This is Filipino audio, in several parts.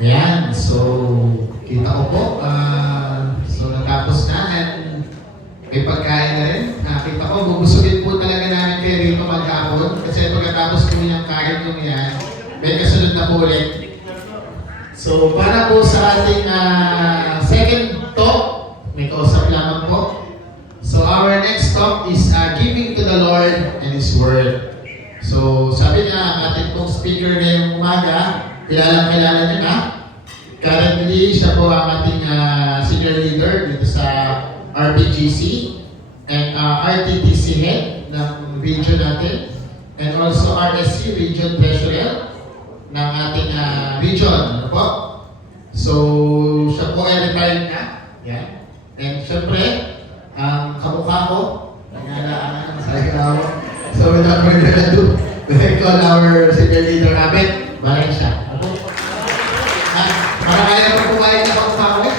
Ayan, so kita ko po, so natapos na and may pagkain na rin. Nakita ko, bubusugin po talaga namin kayo rito maghapon kasi pagkatapos po yung kain nyo yan, may kasunod na po ulit. So para po sa ating second talk, may kausap lamang po. So our next talk is giving to the Lord and His Word. So sabi niya, ang ating pong speaker ngayong umaga, kilala niyo na. Currently, siya po ang ating senior leader dito sa RBGC and RTTC head ng region natin and also RSC region treasurer ng ating region. Ano po? So, siya po ay retired na. Yan. And syempre, ang kamukha ko, nag-aalaan ng sayaw. So, without further ado, we call our senior leader namin, Baray siya. Para kaya pa kumain na kamukha ko.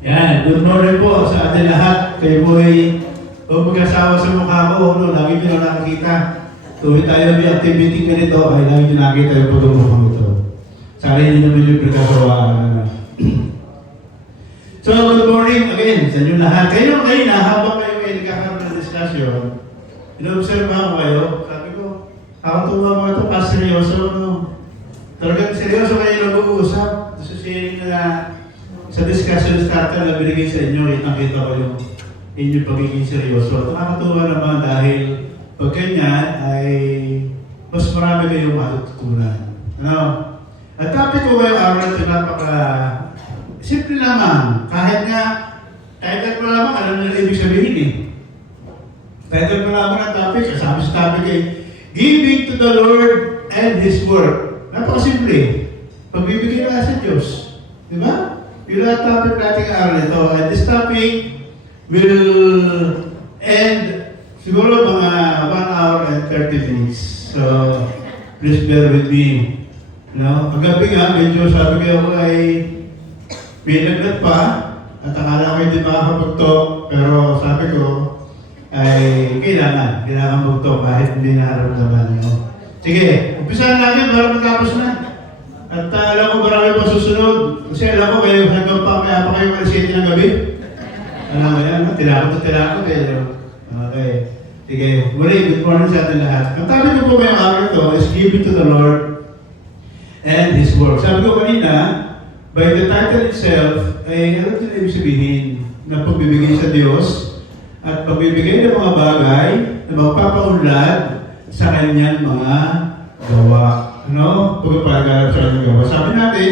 Yan, good morning po sa atin lahat. Kayo po ay huwag mag-asawa sa mukha ko. No? Lagi nyo na nakikita. Tuwing tayo may activity ganito, ay lagi nyo nakikita yung pagmumukhang ito. Sana hindi naman yung pagkasawaan. So, good morning again sa inyo lahat. Kayo na habang kayo ay nagkakaroon ng discussion, ino-observe ko kayo. Sabi ko, nakatuwa mga ito, seryoso. No? Talagang seryoso kayo nag-uusap. Sa sharing na sa discussion starter na binigay sa inyo, nakita ko yung inyong pagiging seryoso. At nakakatuwa naman dahil pag ganyan ay mas marami kayong matututunan. Ano? At topic ko ngayong araw ito napaka simple lamang. Kahit nga, title pa lamang, alam nila ibig sabihin eh. Title pa lamang ang topic, sabi sa topic ay Giving to the Lord and His Word. Napakasimple. Pagbibigay na sa Diyos. Di ba? Yung topic natin araw ito. And this topic will end siguro mga 1 hour and 30 minutes. So, please bear with me. No? Kagabi nga, medyo sabi ko ay pinagnat pa at akala ko hindi makakapag-talk pero sabi ko ay kailangan mag-talk kahit hindi nakaramdaman. No? Sige, umpisahan natin para matapos na. At alam ko marami pa susunod. Kasi alam ko kayo hanggang pa kayo alas 7 ng gabi. Alam mo yan, tilakot eh. Okay. Sige, muli, good morning sa atin lahat. Ang topic ko po ngayong araw ito is giving to the Lord and His Word. Sabi ko kanina, by the title itself, ay ano ito ibig sabihin? Na pagbibigay sa Diyos at pagbibigay ng mga bagay na magpapaunlad sa Kanyang mga gawa. No? Pagpapagarap sa kanyang gawa. Sabi natin,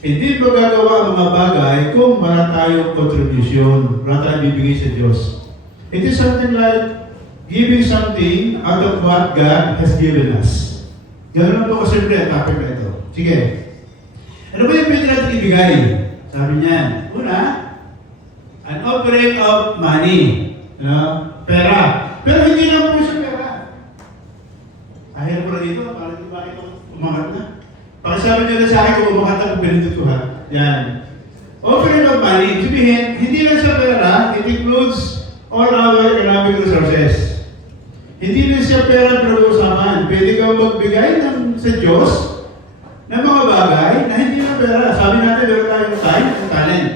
hindi magagawa ang mga bagay kung wala tayong contribution, wala tayong bibigay sa Diyos. It is something like giving something out of what God has given us. Ganun lang po kasimple ang topic na ito. Sige. Ano ba yung pwede natin ibigay? Sabi niyan, una, an offering of money. Pera. Pero hindi lang po siya pera. Ahil ko na dito, parang di ba ito umangat na? Pakisabi nyo na sa akin kung umangat na kung pinitutuhan. Yan. Offering of money, sabihin, hindi lang siya pera, it includes all our economic resources. Hindi lang siya pera pinag-uusapan. Pwede kang magbigay sa Diyos ng mga bagay na hindi lang pera. Sabi natin, meron tayong time at talent.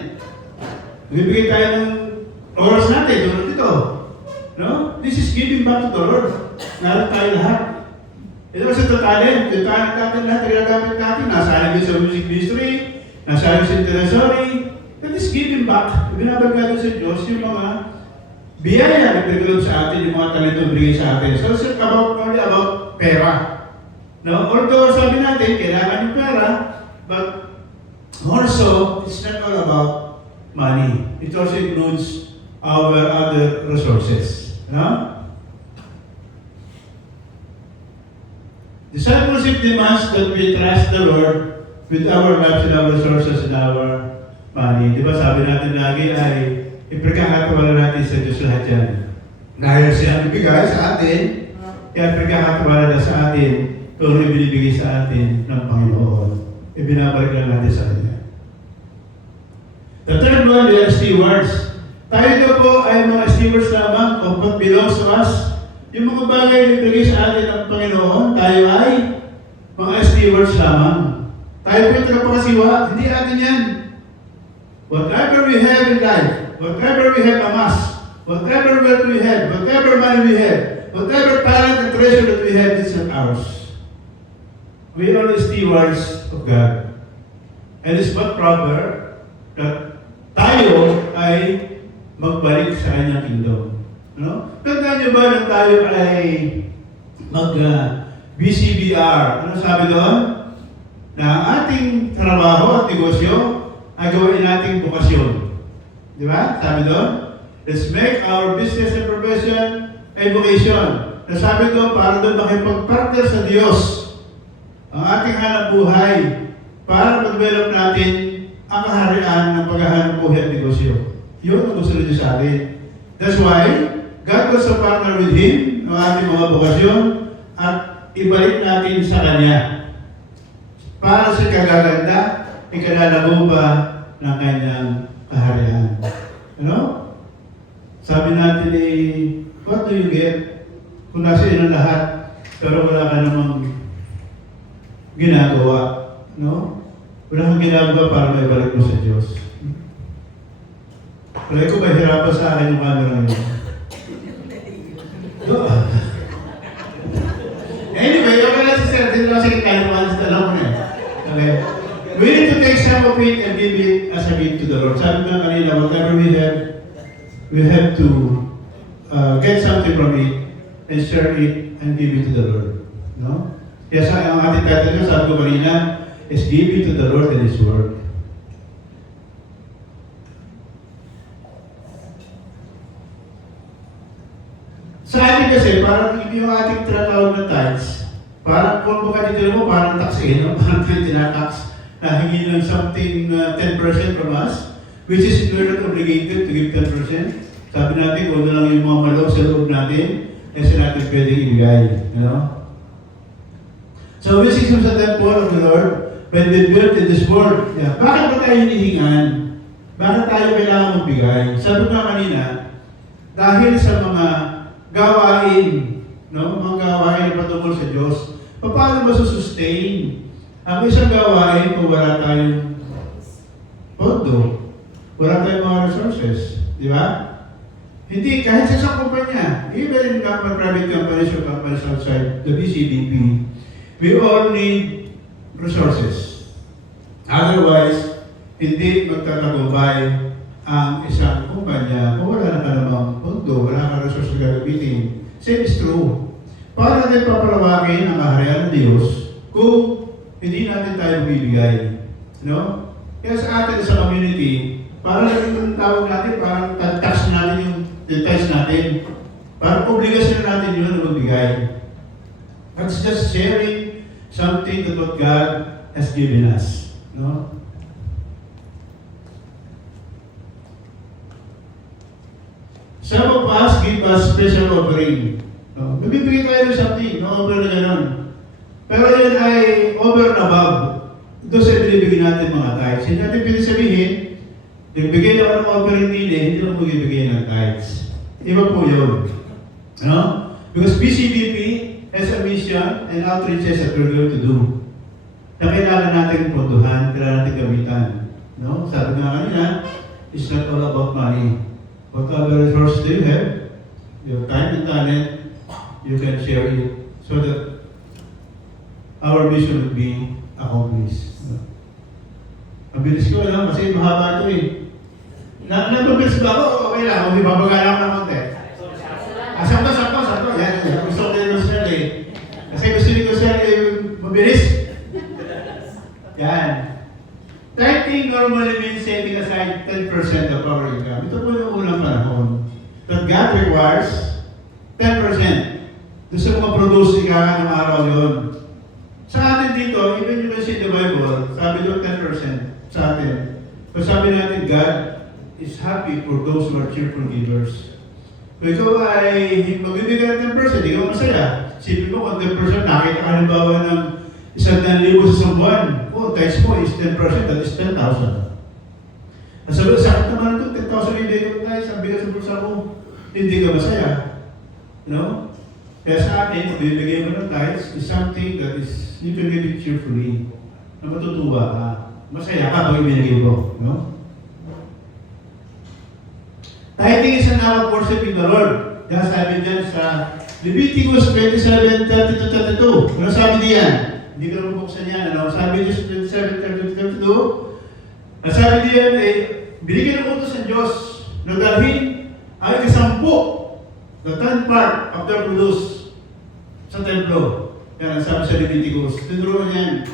Magbibigay tayo ng oras natin, tulad ito. No? This is giving back to the Lord. Nalang tayo lahat. Ito kasi ito talent. Yung talent natin lahat, ginagamit natin. Nasali din sa music ministry, nasali sa intercessory. That is giving back. Binabag natin sa Diyos yung mga biyaya na pinagulog sa atin, yung mga talento bigay sa atin. So it's only about pera. No? Although sabi natin, kailangan yung pera, but also, it's not all about money. It also includes our other resources. No? Discipleship demands that we trust the Lord with our lives and our resources and our money. Di ba sabi natin lagi ay ipagkakatiwala natin sa Diyos lahat yan. Dahil siya ang ibigay sa atin, kaya ipagkakatiwala na sa atin, kung ibinibigay sa atin ng Panginoon. Ibinabalik lang natin sa Kanya. The third one, we are stewards. Tayo daw po ay mga stewards lamang of what belongs to us. Yung mga bagay na ibigay sa atin ng Panginoon, tayo ay mga stewards lamang. Tayo po ito na pangasiwa, hindi atin yan. Whatever we have in life, whatever we have amassed, whatever wealth we have, whatever money we have, whatever talent and treasure that we have, it's not ours. We are the stewards of God. And it's but proper that tayo ay magbalik sa kanyang kingdom. No? Tandaan niyo ba na tayo ay BCBR? Ano sabi doon? Na ang ating trabaho at negosyo ay gawin nating bukasyon. Di ba? Sabi doon? Let's make our business and profession a vocation. Nasabi doon, para doon makipag-partner sa Diyos ang ating hanap buhay para mag-develop natin ang kaharian ng paghahanap buhay at negosyo. Yun ang gusto niyo sa atin. That's why God wants to partner with Him ang ating mga bukasyon at ibalik natin sa Kanya para sa kagaganda, ikalalago ba ng Kanyang kaharian. Ano? Sabi natin what do you get kung nasa iyo ng lahat pero wala ka namang ginagawa, no? Wala kang ginagawa para may balik mo sa Diyos. Palagi ko ba hirapan sa akin yung camera ngayon? No. Anyway, okay lang si Sir. Dito lang sa kita yung mga alam mo na. Okay. We need to take some of it and give it as a gift to the Lord. Sabi nga kanina, whatever we have to get something from it and share it and give it to the Lord. No? Kaya sa ang ating title nga, sabi ko kanina, is give it to the Lord and His Word. Sa atin kasi, parang yung ating tinatawag ng tithes, parang kung baka dito mo, parang tax no? Parang tayo tinatax na hingi ng something 10% from us, which is we're not obligated to give 10%. Sabi natin, kung na lang yung mga malok sa loob natin, kasi natin pwedeng ibigay. You know? So, we seek sa temple of the Lord, when we built in this world. Yeah. Bakit ba tayo hinihingan? Bakit tayo kailangan magbigay? Sabi ko kanina, dahil sa mga gawain, no? Mga gawain na patungkol sa Diyos, paano ba sustain ang isang gawain kung wala tayong pondo? Wala tayong mga resources. Di ba? Hindi, kahit sa isang kumpanya, even in private companies or companies outside the BCBP, we all need resources. Otherwise, hindi magtatagumpay ang isang kumpanya kung wala na ka namang pondo, wala ka resources gagamitin. Same is true. Para natin papalawakin ang kaharian ng Diyos kung hindi natin tayo bibigay. No? Kaya sa atin, sa community, para yung tawag natin, parang tax natin yung details natin. Parang obligasyon natin yun na magbigay. That's just sharing something that what God has given us. No? Some of us give us special offering. No? Nabibigay tayo ng something, no? Over na gano'n. Pero yun ay over and above. Doon sa binibigay natin mga tithes. Hindi natin pwede sabihin, nagbigay ako ng offering nila, hindi ako magbibigay ng tithes. Iba po yun. No? Because BCBP has a mission and outreaches that we're going to do. Na kailangan natin ponduhan, kailangan natin gamitan. No? Sabi nga kanina, it's not all about money. What other resources do you have? Your time and talent, you can share it so that our mission would be accomplished. Ang bilis ko lang kasi mahaba ito eh. Nagpabilis ba ako? Okay lang, may babagala ako ng konti. Sakto. Yan, gusto ko din ng Sir eh. Kasi gusto ni ko Sir mabilis. Yan. Tithing normally means setting aside 10% of our income. Ito po yung unang panahon. But God requires 10%. Doon sa mga produce ikakan ng araw yun. Sa atin dito, even you can see the Bible, sabi doon 10% sa atin. So sabi natin, God, is happy for those who are cheerful givers. Kung ikaw ay magbibigay ng 10%, ikaw masaya. Sipin mo kung 10%, nakita ka halimbawa ng 1,000 sa isang buwan. Oh, times mo is 10%, that is 10,000. Sabi, sakit naman ito, 10,000 yung bigay ko tayo, sabi ka sa bulsa mo, hindi ka masaya. You know? Kaya sa atin, bibigay mo ng tithes is something that is, you can give it cheerfully. Na matutuwa ka. Masaya ka pag ibinigay mo. You know? Tithing is an hour of worshiping the Lord. Kaya sabi dyan sa Leviticus 27:30-32. Ano sabi diyan? Hindi ka naman buksan yan. Ano? Sabi dyan sa 27:30-32. Ang sabi diyan ay, binigyan ng utos ng Diyos na dalhin ang ikasampu, the 10th part of their produce sa templo. Yan ang sabi sa Leviticus. Tinuro niyan.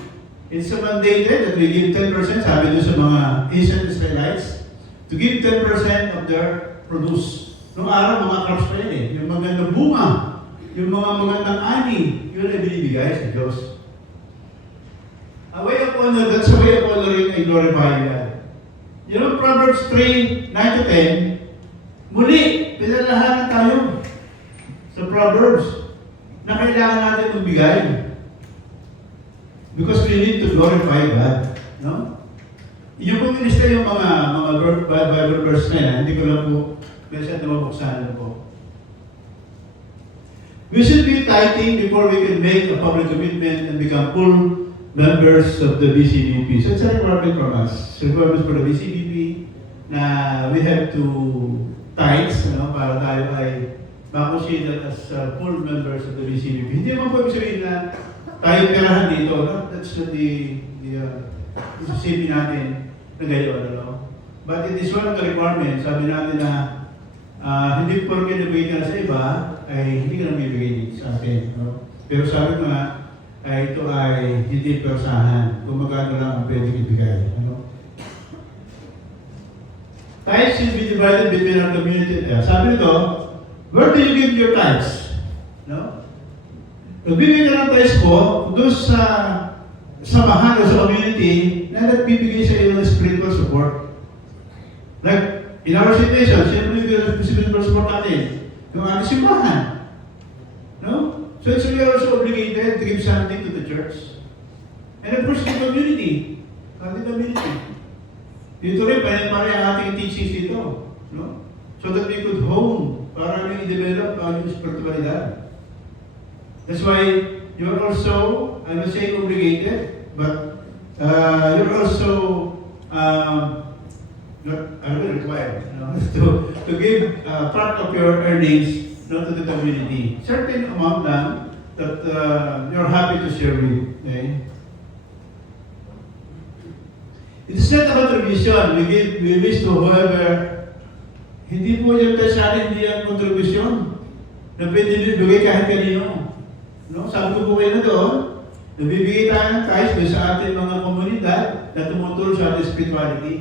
It's mandated that we give 10%, sabi doon sa mga ancient Israelites, to give 10% of their produce. Noong araw, mga crops pa yan eh. Yung magandang bunga, yung mga magandang ani, yun ay binibigay sa Diyos. A way of honor, that's a way of honoring and glorifying God. You know, Proverbs 3:9-10, muli, pinalahanan tayo sa Proverbs na kailangan natin magbigay. Because we need to glorify God. No? Yung po minista yung mga Bible verse na yan, hindi ko lang po minsan na mabuksan po. We should be tithing before we can make a public commitment and become full members of the BCBP. So it's a requirement from us. It's a requirement for the BCBP na we have to tithes, para tayo ay makonsider as full members of the BCBP. Hindi naman po ibig sabihin na tayo perahan dito. No? That's the isipin natin na gayon. But it is one of the requirements. Sabi natin na hindi porke nabigay ka na sa iba, ay hindi ka na bibigay sa atin. No? Pero sabi nga, ay ito ay hindi persahan. Kung magkano lang ang pwedeng ibigay. Tithes should be divided between our community. Sabi nito, where do you give your tithes? No? Nagbibigay ka ng tithes ko doon sa samahan o sa community na nagbibigay sa iyo ng spiritual support. Like, in our situation, siyempre yung spiritual support natin, yung ating simbahan. No? So it's really also obligated to give something to the church. And of course, the community. Ating community. Dito rin, pare ang ating teachings dito. No? So that we could hone para may i-develop ang spiritualidad. That's why you're also, I'm not saying obligated, but you're also not required to give part of your earnings to the community. Certain amount lang that you're happy to share with. Okay? It is not a contribution. We wish to whoever. Hindi po yung sa atin, hindi ang contribution. Na pwede bigay kahit kanino. No? Sabi ko po kayo na doon, nabibigay tayo ng tithes sa ating mga komunidad na tumutulong sa ating spirituality.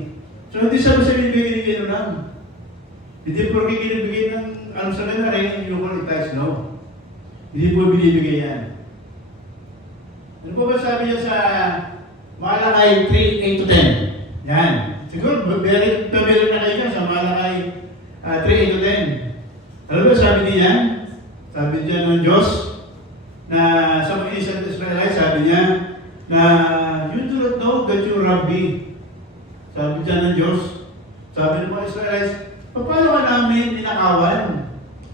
So hindi sabi sa bibigay lang. Hindi po kinibigay ng ano sa nila rin yung local tithes, no. Hindi po binibigay yan. Ano po ba sabi niya sa Malakay 3:8-10? Yan. Siguro, very familiar na kayo sa Malakay 3:8-10. Alam mo, sabi niya, sabi niya ng Diyos, na sa mga isang Israelite, sabi niya, na you do not know that you rob me. Sabi niya ng Diyos, sabi ng mga Israelites, paano ka namin ninakawan?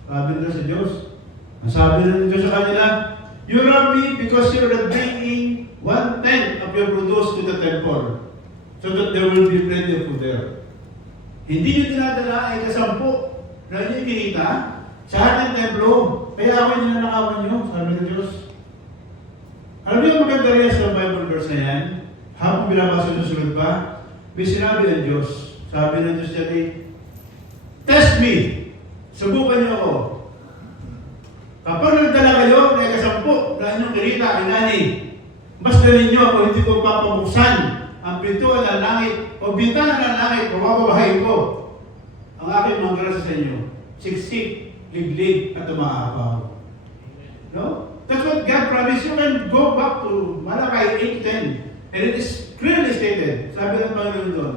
Sabi nila sa Diyos. Ang sabi ng Diyos sa kanila, you rob me because you're not bringing 1/10 of your produce to the temple so that there will be plenty of food there. Hindi nyo dinadala ay kasampu na inyo kinita sa ating templo. Kaya ako yung ninanakawan nyo, sabi ng Diyos. Alam niyo yung maganda rin sa Bible verse na yan? Habang binabasa nyo sunod pa, may sinabi ng Diyos. Sabi ng Diyos dyan eh, test me! Subukan niyo ako. Kapag nagdala kayo na ikasampu na inyong kinita, inani, mas dalhin niyo ako, hindi ko papabuksan ang pintuan ng langit o bintana ng langit, pabababahay ko ang aking mga grasa sa inyo. Siksik, liglig, at umaapaw. No? That's what God promised. You can go back to Malakay 8:10. And it is clearly stated, sabi ng Panginoon doon,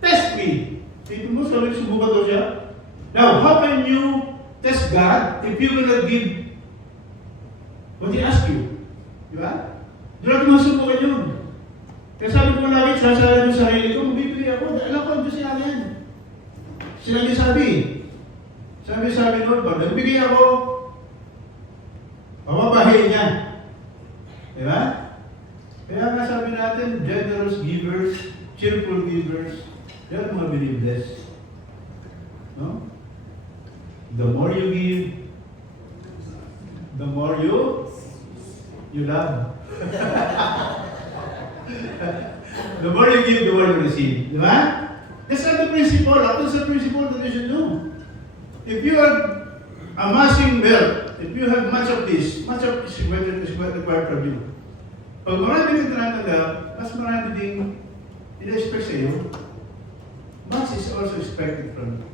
test me. Tingin mo, sabi subukan daw siya. Now, how can you test God if you will not give what He asked you? Di ba? Di natin masubukan yun. Kaya sabi ko lagi, sasabi ko sa sarili ko, mabibigay ako. Alam ko, ang Diyos yan yan. Sila niya sabi. Sabi noon, pag nagbigay ako, papabahay niya. Di ba? Kaya nga sabi natin, generous givers, cheerful givers, yan mga binibless. No? The more you give, the more you love. The more you give, the more you receive. Di ba? That's not the principle. That's the principle that you should do. If you are amassing wealth, if you have much of this is required from you. Pag marami kang tinatanggap, mas marami ding ina-expect sa iyo, much is also expected from you.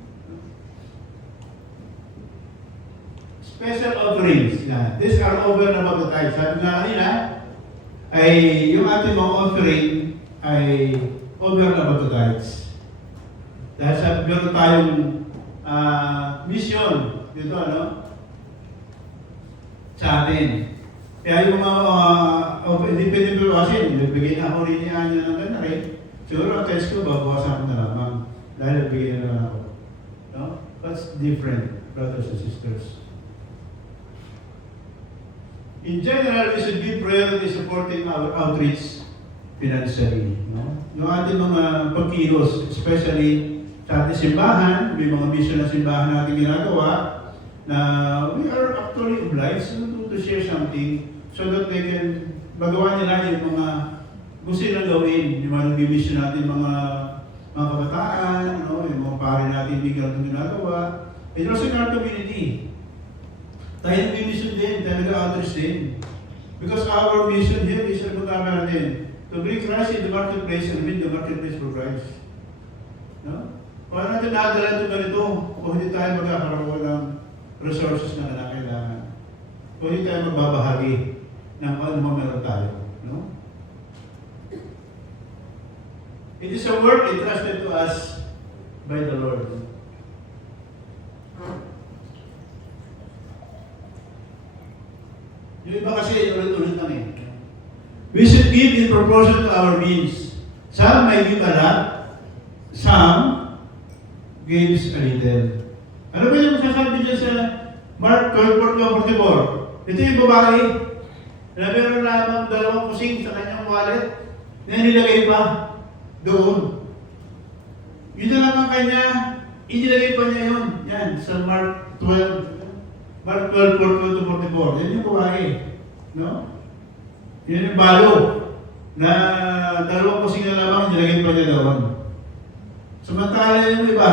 Special offerings. These are over and above the tithe. Sabi nga kanina, ay yung ating mga offering ay over and above the tithes. Dahil sa meron tayong mission dito, ano? Sa atin. Kaya yung mga independent person, nagbigay na ako rin niya ng ganda rin. Siguro ang test ko, babawasan ko na lamang. Dahil nagbigay na lang ako. No? That's different, brothers and sisters. In general, we should give priority supporting our outreach financially. No? Yung ating mga pagkilos, especially sa ating simbahan, may mga mission na simbahan natin ginagawa, na we are actually obliged to share something so that they can magawa nila yung mga gusto nilang gawin. Yung mga nag-mission natin mga kabataan, no? Yung mga pare natin bigyan ng ginagawa. And also in our community. Tayo nag-mission din, tayo nag-outreach din. Because our mission here is ano kami natin? To bring Christ in the marketplace and win the marketplace for Christ. No? Paano natin nakadala ito ganito kung hindi tayo magkakaroon ng resources na kailangan? Kung hindi tayo magbabahagi ng ano meron tayo. No? It is a work entrusted to us by the Lord. Yung iba kasi ulit-ulit lang eh. We should give in proportion to our means. Some may give a lot, some gives a little. Ano ba yung sasabi niya sa Mark 12:44? Ito yung babae na meron lamang 2 kusing sa kanyang wallet na nilagay pa doon. Yun na lang ang kanya, inilagay pa niya yun. Yan, sa Mark 12:44. Yan yung babae. No? Yan yung balo na 2 kusing na lamang nilagay pa niya doon. Samantala yung iba,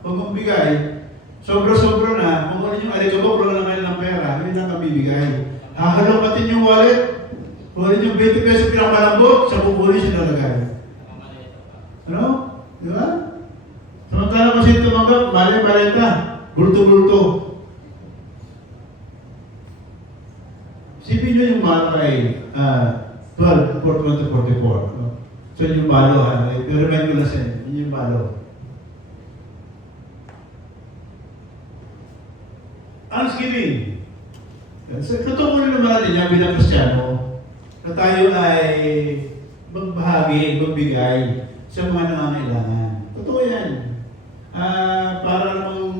kung magbigay, sobra-sobra na, kung ano yung alikabok, wala na kayo ng pera, hindi na kabibigay. Hahalokatin yung wallet, kunin yung 20 pesos pinakamalambot, sa kukunin siya nalagay. Ano? Di ba? Samantala kasi tumanggap, malay-maleta, bulto-bulto. Sipin nyo yung malay, 12:44. So yung balo, i-remind ko na siya, yun yung balo. Thanksgiving. So, totoo rin naman natin yan bilang Kristiyano na tayo ay magbahagi, magbigay sa mga nangangailangan. Totoo yan. Para namang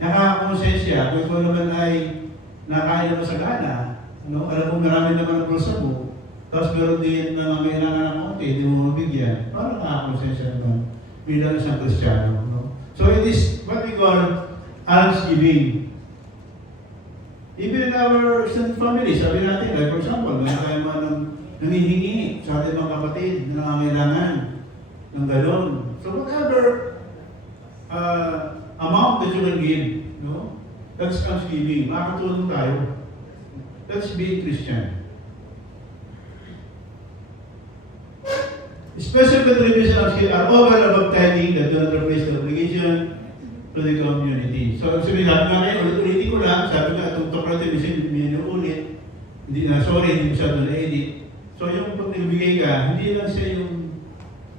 nakakakonsensya, kung ikaw naman ay nakain naman sa gana, ano, alam mo marami naman ang bulsa mo, tapos meron din na nangangailangan ng konti, hindi mo mabigyan, para nakakonsensya naman bilang isang Kristiyano. No? So it is what we call almsgiving. Even in our extended family, sabi natin, like for example, may tayo mga nangihingi sa ating mga kapatid na nangangailangan ng galon. So whatever amount that you can give, no? That's almsgiving. Makakatulong tayo. That's being Christian. Special contributions are over and above tithing that do not replace the obligation to the community. So, sabi nga ngayon, ulit-ulitin ko lang, sabi nga, itong cooperative mission, ulit, hindi na, sorry, hindi masyado na-edit. So, yung pag nagbigay ka, hindi lang siya yung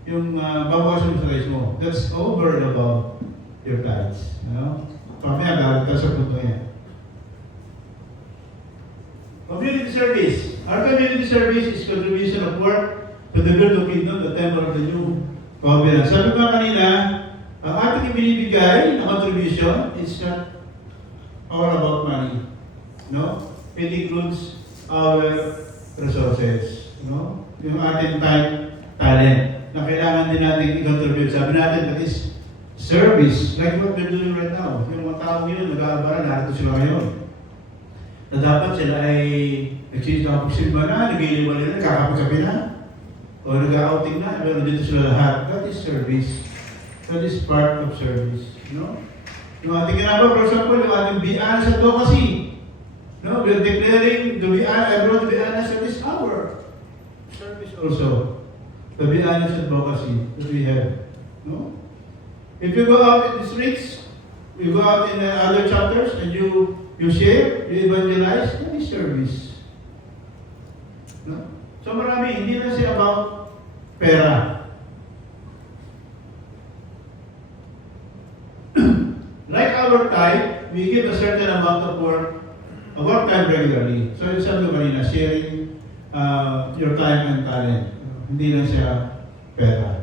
yung babawasan mo sa rice mo. That's over and above your tithes. Pamaya, galit ka sa punto yan. Community service. Our community service is contribution of work to the good of kingdom, the temple of the new covenant. Sabi ko kanina, ang ating ibinibigay na contribution is not all about money. No? It includes our resources. No? Yung ating time, talent, na kailangan din natin i-contribute. Sabi natin, that is service, like what we're doing right now. Yung mga tao yun, nag-aabara, narito sila ngayon. Na dapat sila ay nagsisimba na, nag-iiwan na, nagkakapagsabi na, o nag-outing na, pero dito sila lahat. That is service. That is part of service. No? Yung ating ginagawa, for example, yung ating biyaan sa advocacy. No? We're declaring the biyaan, I brought the biyaan sa this hour. Service also. The biyaan sa advocacy that we have. No? If you go out in the streets, you go out in other chapters, and you share, you evangelize, that is service. No? So marami, hindi na siya about pera. Like our time, we give a certain amount of work time regularly. So yung sabi ko kanina, sharing your time and talent. Hindi na siya pera.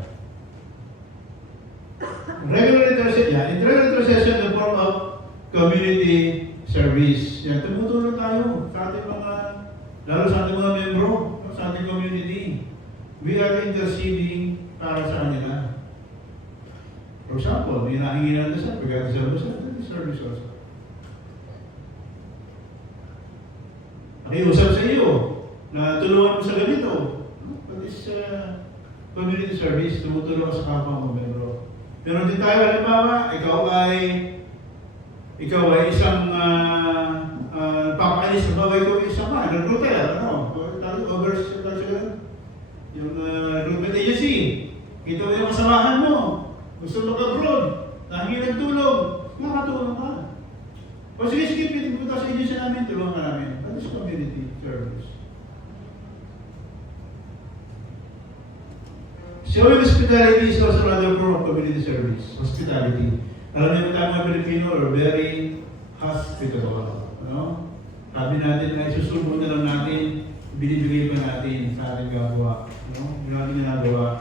Regular intercession, the form of community service. Yan, tumutulong tayo sa ating mga, lalo sa ating mga membro, sa ating community. We are interceding para sa kanila. For example, may nahingi natin sa service also. Nakiusap sa iyo na tulungan mo sa ganito. That is community service, tumutulong ka sa kapwa mo membro. Pero din tayo, halimbawa, ikaw ay isang papaalis na bagay ko isang recruiter, yung recruitment agency. Ito yung kasamahan mo. Gusto mag-abroad, nahingi ng tulong, nakatulong ka. O sige, pumunta sa agency namin, tulungan ka namin. That is community service. Showing hospitality is also another form of community service. Hospitality. Alam niyo tayo mga Pilipino are very hospitable. No? Sabi natin na isusulbo na lang natin, binibigay pa natin sa ating gagawa. No? Yung ating ginagawa.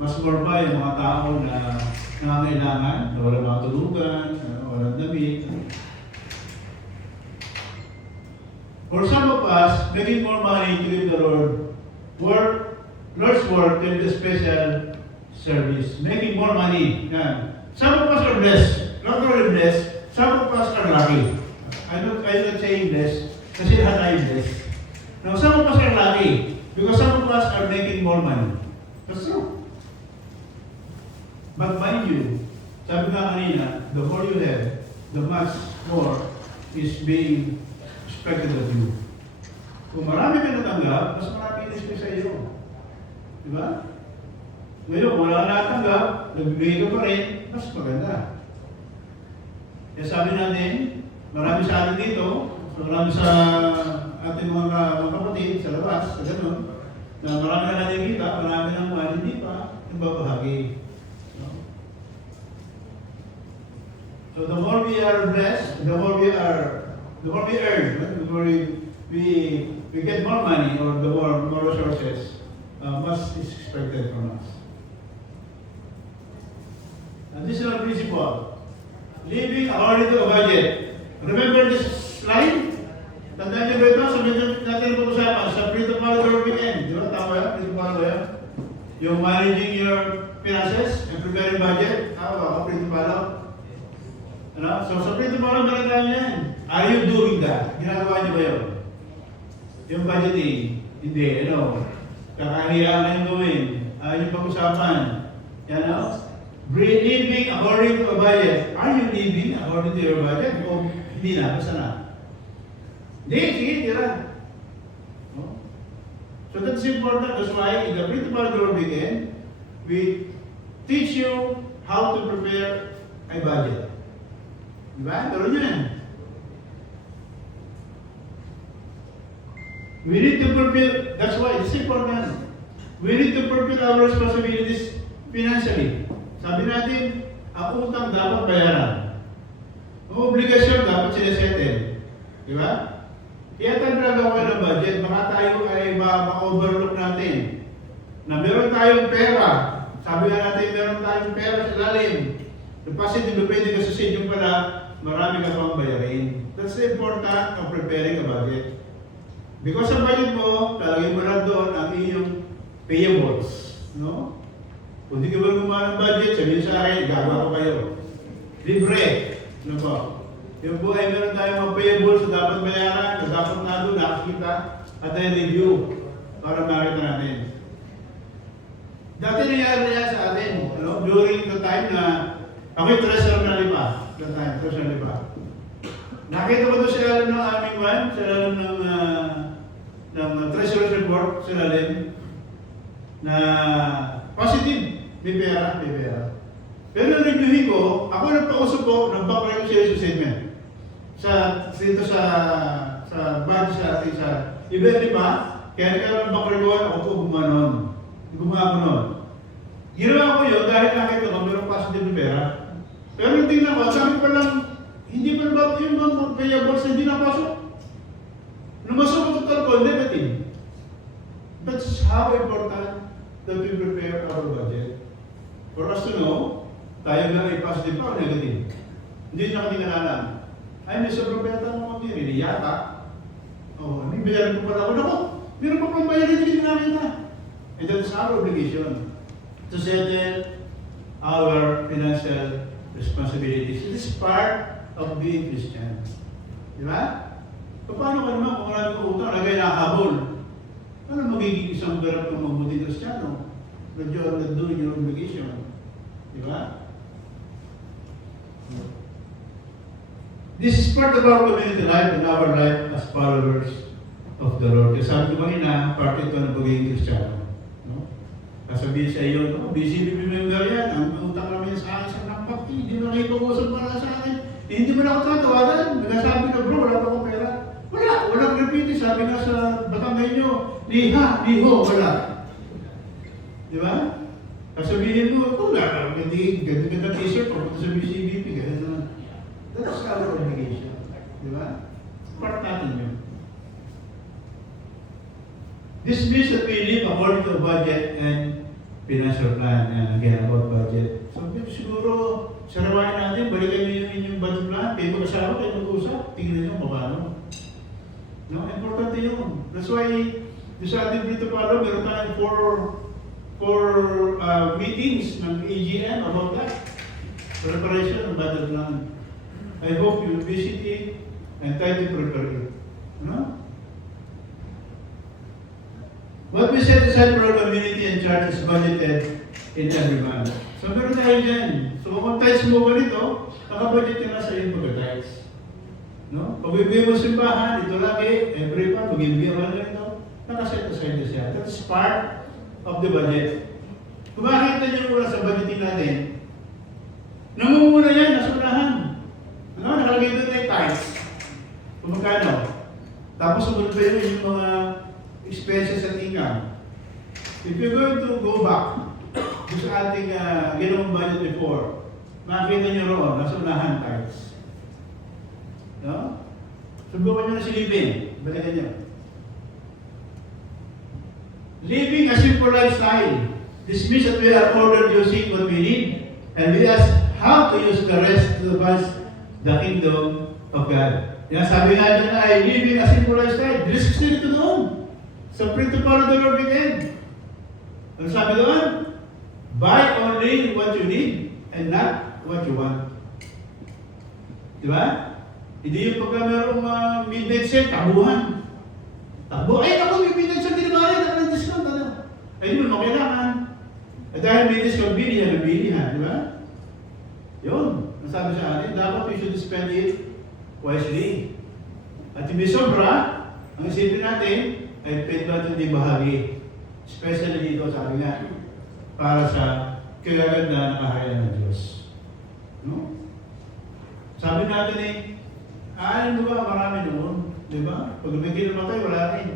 Mas more pa yung mga tao na nangangailangan, na walang matulugan, walang damit. For some of us, making more money to give the Lord's work in the special service. Making more money. Yan. Some of us are blessed. Not only blessed, some of us are lucky. I'm not saying blessed, kasi lahat tayo blessed. Now, some of us are lucky because some of us are making more money. That's true. But mind you, sabi nga kanina, the more you have, the much more is being expected of you. Kung marami ka natanggap, mas marami in-expect sa iyo. Diba? Ngayon, kung wala ka natanggap, nagbibigay ka pa rin, mas maganda. Kaya sabi natin, marami sa atin dito, marami sa ating mga kapatid sa labas, sa ganun, na marami na nakikita, marami nang hindi pa, nagbabahagi. So the more we are blessed, the more we earn, the more we get more money or the more resources, much is expected from us. Additional principle, living according to a budget. Remember this slide? Tandaan niyo ba ito? Sabi natin pag-usapan sa free-to-follow weekend. Di ba? Tama yan? Free-to-follow yan? Yung managing your finances and preparing budget. Tama ba? Free-to-follow. Ano? So sa free-to-follow, meron tayo yan. Are you doing that? Ginagawa niyo ba yun? Yung budgeting. Hindi. Ano? Kakahiyaan kayong gawin. Yung pag-usapan. Yan o? Living according to a budget. Are you living according to your budget? O hindi na? Basta na? Hindi. Sige, tira. No? So that's important. That's why in the free-to-follow weekend, we teach you how to prepare a budget. Diba? Pero yan. We need to fulfill, that's why it's important. We need to fulfill our responsibilities financially. Sabi natin, ang utang dapat bayaran. Ang obligasyon dapat sinasettle. Di ba? Kaya tayo nagawa ng budget, baka tayo ay ma-overlook natin. Na meron tayong pera. Sabi nga natin, meron tayong pera sa ilalim. The positive pwede ka sa yung pala, marami ka pang bayarin. That's the important of preparing a budget. Because sa budget mo, talagay mo na doon ang iyong payables. No? Kung di ka ba gumawa ng budget, sabihin sa akin, gagawa ko kayo. Libre. Ano po? Yung po ay meron tayong mga payables na dapat bayaran, na dapat na doon nakikita at ay review para makita natin. Dati nangyari na yan sa atin. Ano? During the time na ako'y treasurer na lipa. That time, treasurer na lipa. Nakita ko doon sa ilalim ng aming one, sa ilalim ng treasurer's report, sa ilalim, na positive, may pera, may pera. Pero nang reviewin ko, ako nagpausap ko ng bank reconciliation statement. Dito sa budget sa iba di ba? Kaya nagkaroon ng bank record, ako po gumawa ko nun. Ginawa ko yun dahil nakita ko mayroong positive na pera. Pero nung tingnan ko, sabi ko lang, hindi pa ba yung mga payables na hindi napasok? Lumasok ang total ko, negative. That's how important that we prepare our budget. For us to know, tayo nga ay positive pa o negative. Hindi nyo katingalanan. Ay, may sobrang pera mo kami, hindi yata. Hindi bayaran ko pala ako. Naku, meron pa pang bayaran, hindi namin na. And that is our obligation to settle our financial responsibilities. It is part of being Christian. Di ba? Paano ka naman kung marami kong utang, lagay nakahabol? Ano magiging isang garap ng mabuting Kristiyano? That you are not doing your obligation. Di ba? This is part of our community life and our life as followers of the Lord. Kasi sabi ko kanina, part ito ng pagiging Kristiyano. No? Kasabihin sa iyo, no? BCBP member yan, ang utang namin sa akin sa nakpak, hindi mo nakipag-usap para sa akin. Hindi mo na ako tatawagan. Nagsasabi na, bro, wala pa akong pera. Walang graffiti. Sabi nga sa Batangay nyo, liho, wala. Di ba? Kasabihin mo, wala, hindi, ganda t-shirt, papunta sa BCBP, ganyan na. That's our obligation. Di ba? Part natin yun. This means that we live according to a budget and financial plan. Again, about budget. So, siguro, sarawain natin, balikan nyo yung inyong budget plan, kayo mag-asawa, kayo mag-usap, tingnan nyo kung paano. No? Importante yun. That's why, sa ating Brito Palo, meron tayong four meetings ng AGM about that. Preparation ng budget plan. I hope you'll visit it and try to prepare it. No? What we set aside for our community and church is budgeted in every month. So meron tayo dyan. So kung tithes mo ba nito, nakabudget ka na sa iyong pagka-tithes. No? Pag bibigay mo simbahan, ito lagi, every month, pag-ibigay mo lang ito, nakaset aside na siya. That's part of the budget. Kung makikita niyo mula sa budgeting natin, namumuna yan, nasa unahan. Ano? Nakalagay doon na yung tithes. Kung magkano. Tapos sumunod pa yun yung mga expenses at income. If you're going to go back sa ating ginawang budget before, makikita nyo roon, nasa unahan tithes. No? Subukan nyo na si living. Balikan nyo. Living a simple lifestyle. This means that we are ordered using what we need, and we ask how to use the rest to advance the kingdom of God. Yan, sabi nga dyan ay living a simple lifestyle. Risk still ito doon. So, pray to follow the Lord weekend. Ano sabi doon? Buy only what you need and not what you want. Di ba? Hindi yung pagka merong midnight sale, tabuhan. Ay, ako may midnight sale, tinabayan, ako ng discount. Ay, di mo kailangan. At dahil may discount, bilihan, di ba? Yun. Nasabi sa atin, dapat we should spend it wisely. At hindi sobra, ang isipin natin, ay pwede natin di bahagi. Especially dito, sabi nga, para sa kagaganda na kahayaan ng Diyos. No? Sabi natin di ba, marami noon. Di ba? Pag may kinamatay, wala rin.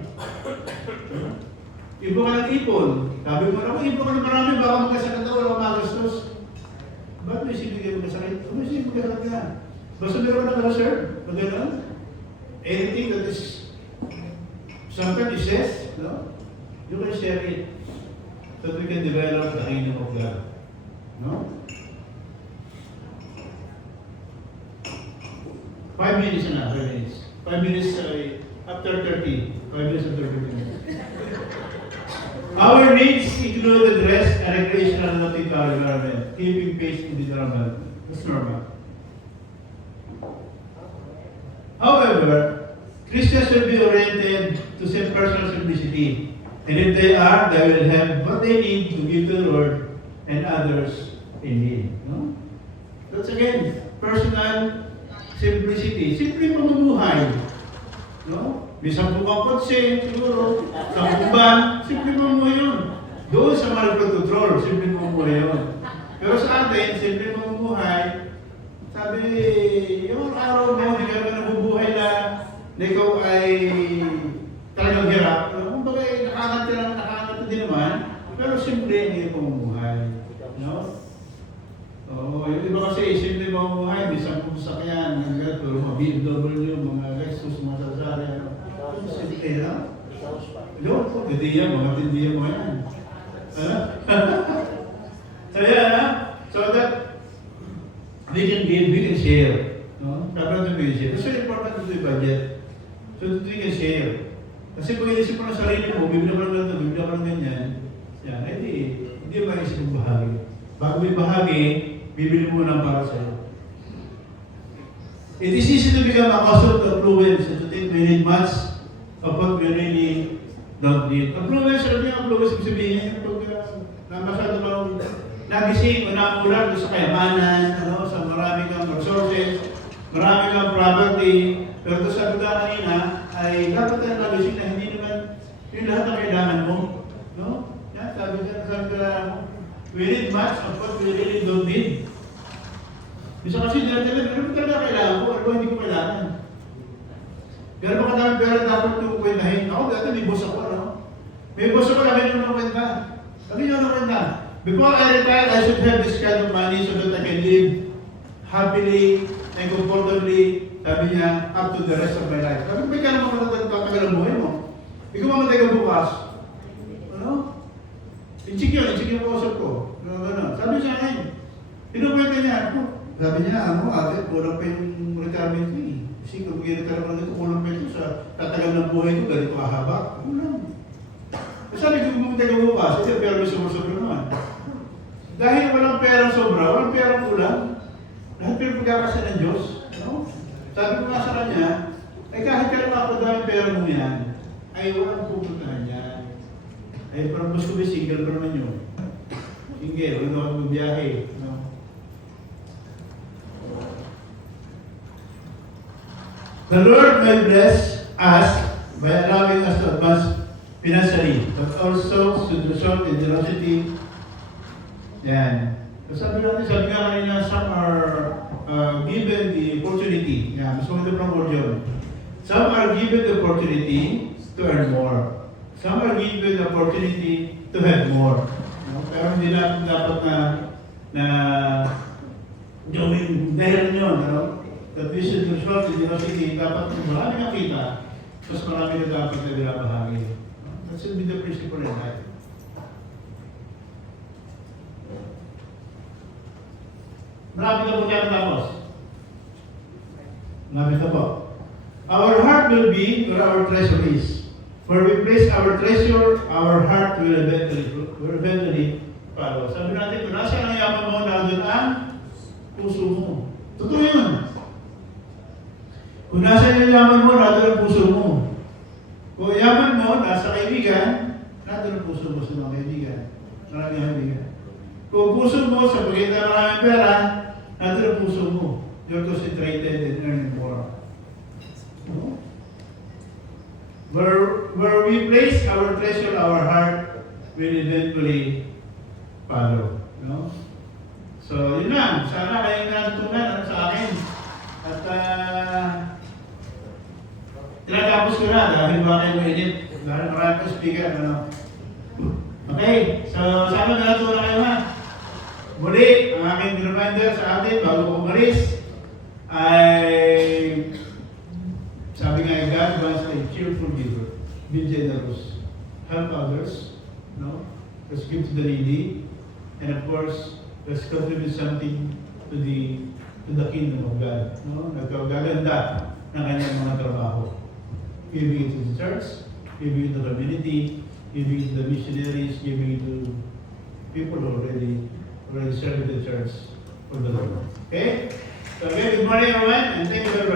Ipon ka ng ipon. Sabi mo, ako, ipon ka ng marami, baka magkasakit ako, wala magastos. Ba't may sinigay mo masakit? May sinigay mo ka. Basta meron ka na reserve. Magano'n? Anything that is sometimes is says, no? You can share it so that we can develop the kingdom of God. No? 5 minutes na, 5 minutes. 5 minutes after 30. 5 minutes after 30 minutes. Our needs include the dress and recreational nautical environment, keeping pace with the normal. That's normal. However, Christians should be oriented to some personal simplicity. And if they are, they will have what they need to give to the Lord and others in need. No? That's again, personal simplicity. Simple pamumuhay. No? May 10 kang kotse, siguro. 10 ban, simple pamumuhay yun. Doon sa Marco Control, simple pamumuhay yun. Pero sa atin, simple pamumuhay, sabi, yung araw mo, hindi ka naman nabubuhay na ikaw ay talagang hirap. Kumbaga, nakakangat din naman, pero simple ang iyong pamumuhay. No? Oo, yung iba kasi simple pamumuhay, may 10 sakyan, pero mga BMW, mga Lexus, mga Sasari, ano. Simple, no? Yun, titiyan, mga tindiyan mo yan. So yan, ha? So that we can give, we can share. No? Dapat we can share. It's very important to do budget. So that we can share. Kasi kung inisip mo ng sarili mo, bibili ka lang ito, bibili ka lang ganyan, yan, hindi ba isip mong bahagi? Bago may bahagi, bibili mo lang para sa'yo. It is easy to become accustomed to affluence and to think we need much of what we really don't need. Affluence, sabi niya, affluence, ibig sabihin, pag masyado bang nagising o namulat sa kayamanan, ano, sa marami kang resources, marami kang property, pero ito sabi ka kanina, ay dapat tayo nagising na hindi naman yung lahat ng kailangan mo. No? Yan, sabi ka, we need much of what we really don't need. Bisa kasi dito, ano ba talaga kailangan ko? Ano ba hindi ko kailangan? Pero mga kadaming pera dapat yung kwentahin. Ako, dati may boss ako, ano? May boss ako, lagi nyo ng kwenta. Lagi nyo ng kwenta. Before I retire, I should have this kind of money so that I can live happily and comfortably, sabi niya, up to the rest of my life. Sabi ko, may ka naman tatagal ang buhay mo. Ikaw mamatay ka bukas. Ano? Inchik yun ang kausap ko. Sabi sa akin, pinukwenta niya, sabi niya, ate, kulang pa yung retirement ko eh. Kasi kung mag-retire mo ganito, kulang pa ito sa tatagal ng buhay ko, ganito kahaba. Kulang. Sabi ko, mamatay ka bukas, pero may sobra-sobra naman. Dahil walang perang sobra, walang perang kulang, lahat pinagpagkakasya ng Diyos. No? Sabi ko nga sa kanya, ay kahit ka naman ako dahil pera mo yan, ay walang pupuntahan yan. Ay parang mas ko may single pa naman yun. Single, wala ako magbiyahe. No? The Lord may bless us by allowing us to advance financially, but also should result in generosity. Yan. Sabi nga kanina, some are given the opportunity. Yan, mas maganda pang word yun. Some are given the opportunity to earn more. Some are given the opportunity to have more. No? Pero hindi natin dapat na gawin dahil yun, ano? That we should result in generosity, dapat marami kang kita, mas marami na dapat na binabahagi. That should be the principle in life. Marami na po tayo tapos. Marami na po. Our heart will be where our treasure is. Where we place our treasure, our heart will eventually follow. Sabi natin, kung nasa ang yaman mo, nandun ang puso mo. Totoo yun. Kung nasa yung yaman mo, nandun ang puso mo. Kung yaman mo, nasa kaibigan, nandun ang puso mo sa mga kaibigan. Maraming kaibigan. Kung puso mo, sa pagkita ng maraming pera, nandun ang puso mo. You're concentrated in earning more. No? Where we place our treasure, our heart will eventually follow. No? So, yun lang. Sana kayo natutunan sa akin. At tinatapos ko na dahil ba kayo mainit. Dahil marami ko speaker. Ano? Okay, so sana natuwa kayo ha. Muli, ang aking reminder sa atin bago ko umalis ay sabi nga, God wants a cheerful giver. Be generous. Help others. No? Let's give to the needy. And of course, let's contribute something to the kingdom of God. No? Nagkagaganda ng kanyang mga trabaho. Giving it to the church, giving it to the community, giving it to the missionaries, giving it to people who already serving the church for the Lord. Okay? So again, good morning everyone, and thank you very much.